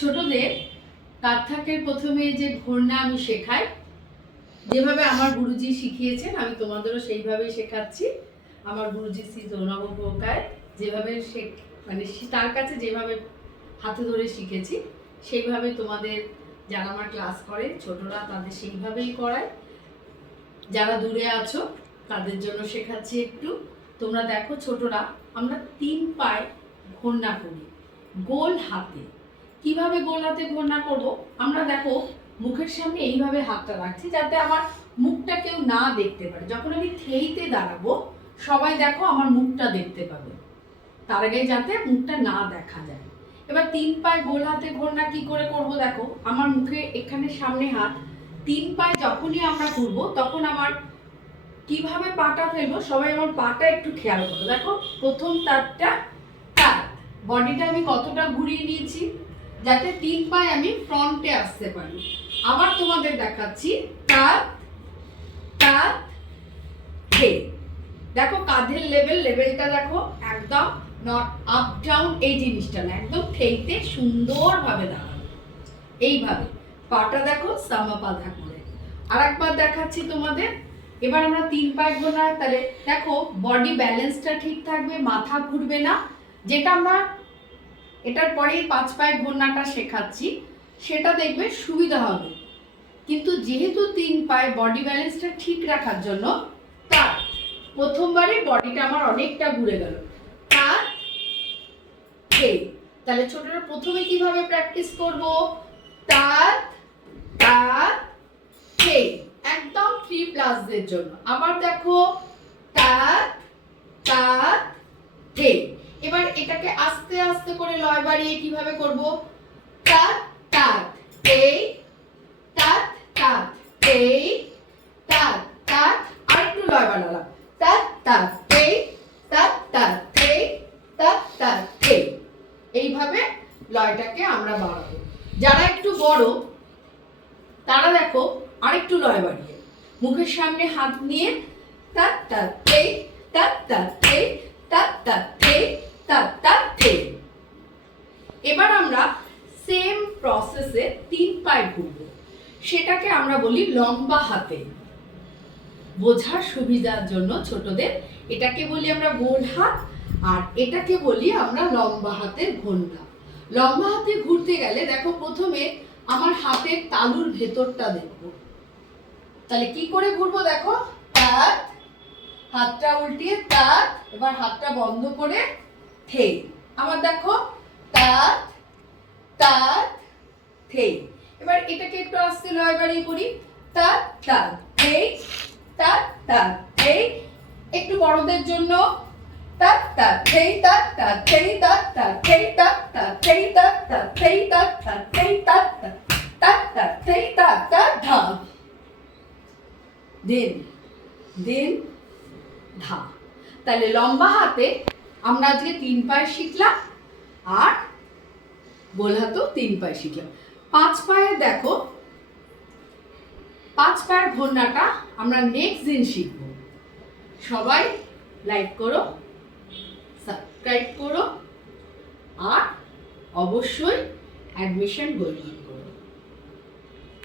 ছোটদের কাথাকের প্রথমে যে ঘূর্ণা আমি শেখাই, যেভাবে আমার গুরুজি শিখিয়েছেন আমি তোমাদেরও সেইভাবেই শেখাচ্ছি। আমার গুরুজি শ্রী জৌনবকায় যেভাবে মানে তার কাছে যেভাবে হাতে ধরে শিখেছি সেইভাবে তোমাদের যারা আমার ক্লাস করে ছোটরা তাদের সেইভাবেই করায়। যারা দূরে আছো তাদের জন্য শেখাচ্ছি একটু। তোমরা দেখো ছোটরা, আমরা 3 পায়ে ঘূর্ণা করি গোল হাতে। কিভাবে গোল হাতে ঘূর্ণা করব? আমরা দেখো মুখের সামনে এইভাবে হাতটা রাখছি যাতে আমার মুখটা কেউ না দেখতে পারে। যখন আমি থেইতে দাঁড়াবো সবাই দেখো আমার মুখটা দেখতে পাবে, তার আগে যাতে মুখটা না দেখা যায়। এবার 3 পায়ে গোল হাতে ঘূর্ণা কি করে করব? দেখো আমার মুখে এখানে সামনে হাত, 3 পায়ে যখনই আমরা ঘুরবো তখন আমার কিভাবে পাটা ফেলবো সবাই আমার পাটা একটু খেয়াল করো। দেখো প্রথম তারটা তার বডিটা আমি কতটা ঘুরিয়ে নিয়েছি যাতে 3 পায়ে আমি ফ্রন্টে আসতে পারি। আবার তোমাদের দেখাচ্ছি তার তার হে। দেখো কাঁধের লেভেলটা দেখো একদম নট আপ ডাউন এই জিনিসটা না, একদম ঠেইতে সুন্দরভাবে দাঁড়ানো। এইভাবে পাটা দেখো সামা বাঁধা করে। আর একবার দেখাচ্ছি তোমাদের। এবার আমরা 3 পায়ে ঘোরা, তাহলে দেখো বডি ব্যালেন্সটা ঠিক থাকবে, মাথা ঘুরবে না। যেটা আমরা এটার পরেই 5 পায়ে ঘূর্ণাটা শেখাচ্ছি সেটা দেখবে সুবিধা হবে। কিন্তু যেহেতু 3 পায়ে বডি ব্যালেন্সটা ঠিক রাখার জন্য তার প্রথমবারে বডিটা আমার অনেকটা ঘুরে গেল। তার হে। তাহলে ছোটরা প্রথমে কিভাবে প্র্যাকটিস করব? তার তার হে, একদম 3+ দের জন্য। আবার দেখো তার তার হে। এবার এটাকে আস্তে আস্তে করে লয় বাড়িয়ে কিভাবে করব? তার তার এই তার তার এই তার তার, আরেকটু লয় বাড়ালাম, তার তার এই তার তার এই তার তার এই। এইভাবে লয়টাকে আমরা বাড়াবো। যারা একটু বড় তারা দেখো আরেকটু লয় বাড়িয়ে মুখের সামনে হাত নিয়ে তার তার এই তার তার এই তার তার এই তার তার এই। এবার আমরা সেম প্রসেসে 3 পায়ে ঘুরবো, সেটাকে আমরা বলি লম্বা হাতে। বোঝার সুবিধার জন্য ছোটদের এটাকে বলি আমরা গোল হাত, আর এটাকে বলি আমরা লম্বা হাতের ঘূর্ণা। লম্বা হাতে ঘুরতে গেলে দেখো প্রথমে আমার হাতের তালুর ভেতরটা দেখবো। তাহলে কি করে ঘুরবো? দেখো তার, হাতটা উল্টিয়ে তার, এবার হাতটা বন্ধ করে থে। আবার দেখো তার তার থে। এবার এটাকে একটু আস্তে লয় বাড়িয়ে করি, তার তার থে তার তার থে। একটু বড়দের জন্য তার তার থে তার তার থে তার তার থে তার তার থে তার তার থে তার তার থে তার তার তার তার থে তার তার ধা। দেন দেন ধা। তাহলে লম্বা হাতে আমরা আজকে 3 পায়ে শিখলাম, আর গোল হাতেও 3 পায়ে শিখলাম। 5 পায়ে দেখো 5 পায়ের ঘূর্ণাটা আমরা নেক্সট দিন শিখব। সবাই লাইক করো, সাবস্ক্রাইব করো, আর অবশ্যই অ্যাডমিশন করো।